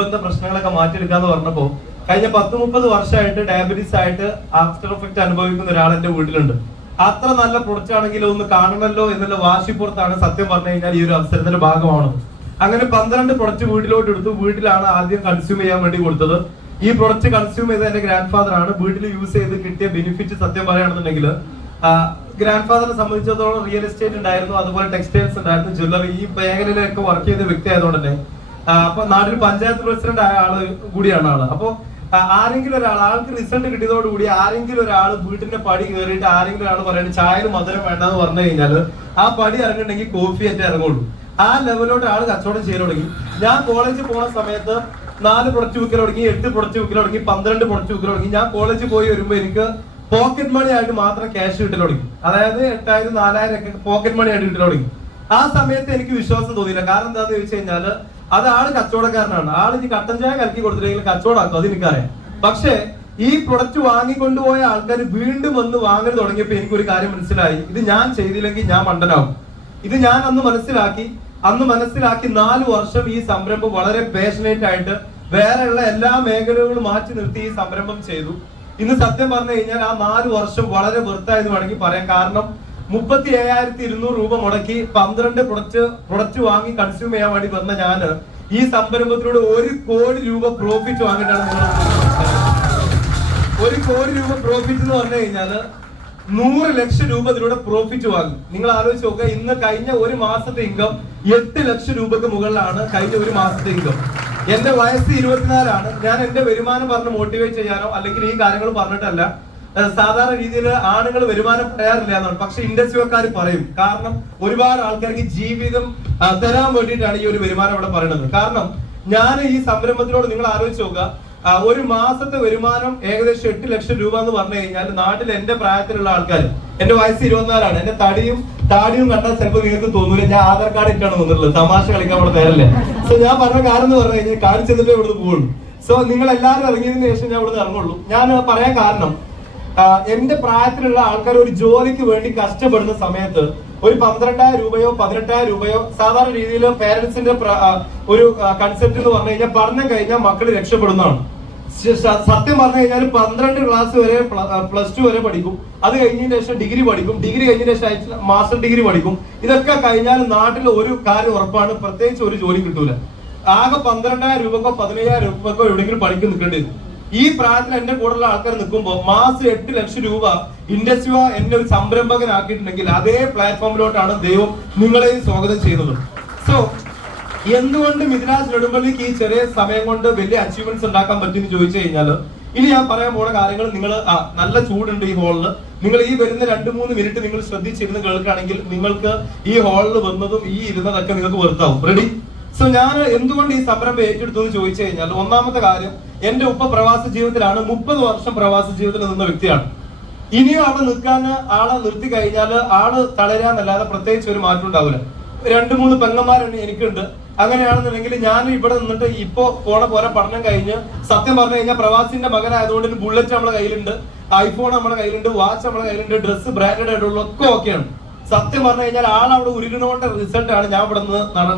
പ്രശ്നങ്ങളൊക്കെ മാറ്റിയെടുക്കാന്ന് പറഞ്ഞപ്പോ കഴിഞ്ഞ 10-30 വർഷമായിട്ട് ഡയബറ്റീസ് ആയിട്ട് ആഫ്റ്റർ എഫക്ട് അനുഭവിക്കുന്ന ഒരാൾ എന്റെ വീട്ടിലുണ്ട്. അത്ര നല്ല പ്രൊഡക്റ്റ് ആണെങ്കിലും ഒന്ന് കാണണമല്ലോ എന്നുള്ള വാശിപ്പുറത്താണ് സത്യം പറഞ്ഞു കഴിഞ്ഞാൽ ഈ ഒരു അവസരത്തിന്റെ ഭാഗമാണ്. അങ്ങനെ 12 പ്രൊഡക്റ്റ് വീട്ടിലോട്ട് എടുത്തു. വീട്ടിലാണ് ആദ്യം കൺസ്യൂം ചെയ്യാൻ വേണ്ടി കൊടുത്തത്. ഈ പ്രൊഡക്റ്റ് കൺസ്യൂം ചെയ്ത എന്റെ ഗ്രാൻഡ് ഫാദർ ആണ്. വീട്ടിൽ യൂസ് ചെയ്ത് കിട്ടിയ ബെനിഫിറ്റ് സത്യം പറയുകയാണെന്നുണ്ടെങ്കിൽ ഗ്രാൻഡ് ഫാദറിനെ സംബന്ധിച്ചിടത്തോളം റിയൽ എസ്റ്റേറ്റ് ഉണ്ടായിരുന്നു, അതുപോലെ ടെക്സ്റ്റൈൽസ് ഉണ്ടായിരുന്നു, ജ്വല്ലറി, ഈ മേഖലയിലൊക്കെ വർക്ക് ചെയ്ത വ്യക്തി ആയതുകൊണ്ട് തന്നെ അപ്പൊ നാട്ടിൽ പഞ്ചായത്ത് പ്രസിഡന്റ് ആയ ആള് കൂടിയാണ് ആള്. അപ്പൊ ആരെങ്കിലും ഒരാൾ ആൾക്ക് റിസൾട്ട് കിട്ടിയതോടുകൂടി ആരെങ്കിലും ഒരാൾ വീട്ടിന്റെ പടി കയറിയിട്ട് ആരെങ്കിലും ഒരാൾ പറയുന്നത് ചായയിൽ മധുരം വേണ്ടെന്ന് പറഞ്ഞു കഴിഞ്ഞാൽ ആ പടി ഇറങ്ങുന്നുണ്ടെങ്കിൽ കോഫി ആയിട്ട് ഇറങ്ങുള്ളൂ. ആ ലെവലോട്ട് ആള് കച്ചവടം ചെയ്ത് തുടങ്ങി. ഞാൻ കോളേജിൽ പോണ സമയത്ത് 4 പ്രൊഡക്റ്റ് വിൽക്കൽ തുടങ്ങി, 8 പ്രൊഡക്റ്റ് വിൽക്കൽ തുടങ്ങി, 12 പ്രൊഡക്റ്റ് വിൽക്കൽ തുടങ്ങി. ഞാൻ കോളേജിൽ പോയി വരുമ്പോ എനിക്ക് പോക്കറ്റ് മണി ആയിട്ട് മാത്രം ക്യാഷ് കിട്ടൽ തുടങ്ങി. അതായത് 8000 4000 ഒക്കെ പോക്കറ്റ് മണി ആയിട്ട് കിട്ടൽ തുടങ്ങി. ആ സമയത്ത് എനിക്ക് വിശ്വാസം തോന്നിയില്ല. കാരണം എന്താണെന്ന് ചോദിച്ചു കഴിഞ്ഞാല് അത് ആള് കച്ചവടക്കാരനാണ്. ആള് ഈ കട്ടൻ ചായ കലക്കി കൊടുത്തില്ലെങ്കിൽ കച്ചവടമാക്കും, അത് എനിക്കറിയാം. പക്ഷെ ഈ പ്രൊഡക്റ്റ് വാങ്ങിക്കൊണ്ടുപോയ ആൾക്കാർ വീണ്ടും വന്ന് വാങ്ങൽ തുടങ്ങിയപ്പോ എനിക്കൊരു കാര്യം മനസ്സിലായി, ഇത് ഞാൻ ചെയ്തില്ലെങ്കിൽ ഞാൻ മണ്ടനാവും. ഇത് ഞാൻ അന്ന് മനസ്സിലാക്കി 4 വർഷം ഈ സംരംഭം വളരെ പാഷനേറ്റ് ആയിട്ട് വേറെയുള്ള എല്ലാ മേഖലകളും മാറ്റി നിർത്തി ഈ സംരംഭം ചെയ്തു. ഇന്ന് സത്യം പറഞ്ഞു കഴിഞ്ഞാൽ ആ 4 വർഷം വളരെ വെറുത്തായത് വേണമെങ്കിൽ പറയാം. കാരണം 37,200 രൂപ മുടക്കി 12 പ്രൊഡക്റ്റ് വാങ്ങി കൺസ്യൂം ചെയ്യാൻ വേണ്ടി വന്ന ഞാന് ഈ സംരംഭത്തിലൂടെ 1 കോടി രൂപ പ്രോഫിറ്റ് വാങ്ങിയിട്ടാണ് നിങ്ങൾ 1 കോടി രൂപ പ്രോഫിറ്റ് എന്ന് പറഞ്ഞു കഴിഞ്ഞാല് 100 ലക്ഷം രൂപ ഇതിലൂടെ പ്രോഫിറ്റ് വാങ്ങി. നിങ്ങൾ ആലോചിച്ച് നോക്കുക, ഇന്ന് കഴിഞ്ഞ ഒരു മാസത്തെ ഇൻകം 8 ലക്ഷം രൂപക്ക് മുകളിലാണ് കഴിഞ്ഞ ഒരു മാസത്തെ ഇൻകം. എന്റെ വയസ്സ് 24 ആണ്. ഞാൻ എന്റെ വരുമാനം പറഞ്ഞ് മോട്ടിവേറ്റ് ചെയ്യാനോ അല്ലെങ്കിൽ ഈ കാര്യങ്ങൾ പറഞ്ഞിട്ടല്ല. സാധാരണ രീതിയിൽ ആണുങ്ങൾ വരുമാനം പറയാറില്ല എന്നാണ്, പക്ഷെ ഇൻഡസ്ട്രിക്കാർ പറയും. കാരണം ഒരുപാട് ആൾക്കാർക്ക് ജീവിതം തരാൻ വേണ്ടിയിട്ടാണ് ഈ ഒരു വരുമാനം ഇവിടെ പറയുന്നത്. കാരണം ഞാൻ ഈ സംരംഭത്തിനോട് നിങ്ങൾ ആലോചിച്ച് നോക്കുക, ഒരു മാസത്തെ വരുമാനം ഏകദേശം 8 ലക്ഷം രൂപ എന്ന് പറഞ്ഞു കഴിഞ്ഞാൽ നാട്ടിൽ എന്റെ പ്രായത്തിലുള്ള ആൾക്കാർ, എന്റെ വയസ്സ് 24 ആണ്, എന്റെ താടിയും കണ്ടാൽ ചിലപ്പോൾ നിങ്ങൾക്ക് തോന്നൂല ഞാൻ ആധാർ കാർഡ് ഇട്ടാണ് വന്നിട്ടുള്ളത്, തമാശ കളിക്കാൻ ഇവിടെ തരല്ലേ. സോ ഞാൻ പറഞ്ഞ കാര്യം എന്ന് പറഞ്ഞു കഴിഞ്ഞാൽ കാർഡ് ചെയ്തിട്ടേ ഇവിടുന്ന് പോകുള്ളൂ. സോ നിങ്ങൾ എല്ലാവരും ഇറങ്ങിയതിനു ശേഷം ഞാൻ ഇവിടുന്ന് ഇറങ്ങുള്ളൂ. ഞാൻ പറയാൻ കാരണം എന്റെ പ്രായത്തിലുള്ള ആൾക്കാർ ഒരു ജോലിക്ക് വേണ്ടി കഷ്ടപ്പെടുന്ന സമയത്ത് ഒരു 12,000 രൂപയോ 18,000 രൂപയോ സാധാരണ രീതിയിൽ പേരൻസിന്റെ ഒരു കൺസെപ്റ്റ് എന്ന് പറഞ്ഞു കഴിഞ്ഞാൽ പഠനം കഴിഞ്ഞാൽ മക്കൾ രക്ഷപ്പെടുന്നതാണ്. സത്യം പറഞ്ഞു കഴിഞ്ഞാൽ 12 ക്ലാസ് വരെ +2 വരെ പഠിക്കും. അത് കഴിഞ്ഞതിന് ശേഷം ഡിഗ്രി പഠിക്കും. ഡിഗ്രി കഴിഞ്ഞതിന് ശേഷം മാസ്റ്റർ ഡിഗ്രി പഠിക്കും. ഇതൊക്കെ കഴിഞ്ഞാൽ നാട്ടിൽ ഒരു കാര്യം ഉറപ്പാണ്, പ്രത്യേകിച്ച് ഒരു ജോലി കിട്ടൂല. ആകെ 12,000 രൂപക്കോ 15,000 രൂപക്കോ എവിടെയെങ്കിലും പഠിക്കും നിൽക്കേണ്ടി വരും. ഈ പ്രായത്തിൽ എന്റെ കൂടെയുള്ള ആൾക്കാർ നിൽക്കുമ്പോൾ മാസം 8 ലക്ഷം രൂപ ഇൻഡസ്ട്രി എന്നെ ഒരു സംരംഭകനാക്കിയിട്ടുണ്ടെങ്കിൽ അതേ പ്ലാറ്റ്ഫോമിലോട്ടാണ് ദൈവം നിങ്ങളെയും സ്വാഗതം ചെയ്യുന്നത്. സോ എന്തുകൊണ്ട് മിഥിലാജ് നെടുമ്പള്ളിക്ക് ഈ ചെറിയ സമയം കൊണ്ട് വലിയ അച്ചീവ്മെന്റ്സ് ഉണ്ടാക്കാൻ പറ്റുമെന്ന് ചോദിച്ചു കഴിഞ്ഞാൽ ഇനി ഞാൻ പറയാൻ പോണ കാര്യങ്ങൾ നിങ്ങൾ നല്ല ചൂടുണ്ട് ഈ ഹാളില്. നിങ്ങൾ ഈ വരുന്ന 2-3 മിനിറ്റ് നിങ്ങൾ ശ്രദ്ധിച്ചിരുന്ന് കേൾക്കുകയാണെങ്കിൽ നിങ്ങൾക്ക് ഈ ഹാളിൽ വന്നതും ഈ ഇരുന്നതൊക്കെ നിങ്ങൾക്ക് വെറുത്താവും. റെഡി? സോ ഞാൻ എന്തുകൊണ്ട് ഈ സംരംഭം ഏറ്റെടുത്തു എന്ന് ചോദിച്ചു കഴിഞ്ഞാൽ ഒന്നാമത്തെ കാര്യം, എന്റെ ഉപ്പ പ്രവാസ ജീവിതത്തിലാണ്. 30 വർഷം പ്രവാസ ജീവിതത്തിൽ നിന്ന വ്യക്തിയാണ്. ഇനിയും അവിടെ നിൽക്കാൻ ആളെ നിർത്തി കഴിഞ്ഞാൽ ആള് തളരാന്നല്ലാതെ പ്രത്യേകിച്ച് ഒരു മാറ്റം ഉണ്ടാവില്ല. 2-3 പെങ്ങന്മാരാണ് എനിക്കുണ്ട്. അങ്ങനെയാണെന്നുണ്ടെങ്കിൽ ഞാൻ ഇവിടെ നിന്നിട്ട് ഇപ്പോ പോണ പോലെ പഠനം കഴിഞ്ഞ് സത്യം പറഞ്ഞു കഴിഞ്ഞാൽ പ്രവാസിന്റെ മകനായതുകൊണ്ട് ബുള്ളറ്റ് നമ്മുടെ കയ്യിലുണ്ട്, ഐഫോൺ നമ്മുടെ കയ്യിലുണ്ട്, വാച്ച് നമ്മുടെ കയ്യിലുണ്ട്, ഡ്രസ്സ് ബ്രാൻഡഡ് ആയിട്ടുള്ള ഒക്കെ ഓക്കെയാണ്. സത്യം പറഞ്ഞു കഴിഞ്ഞാൽ ആളവിടെ ഉരുകുന്നോണ്ട റിസൾട്ട് ആണ് ഞാൻ ഇവിടെ നിന്ന്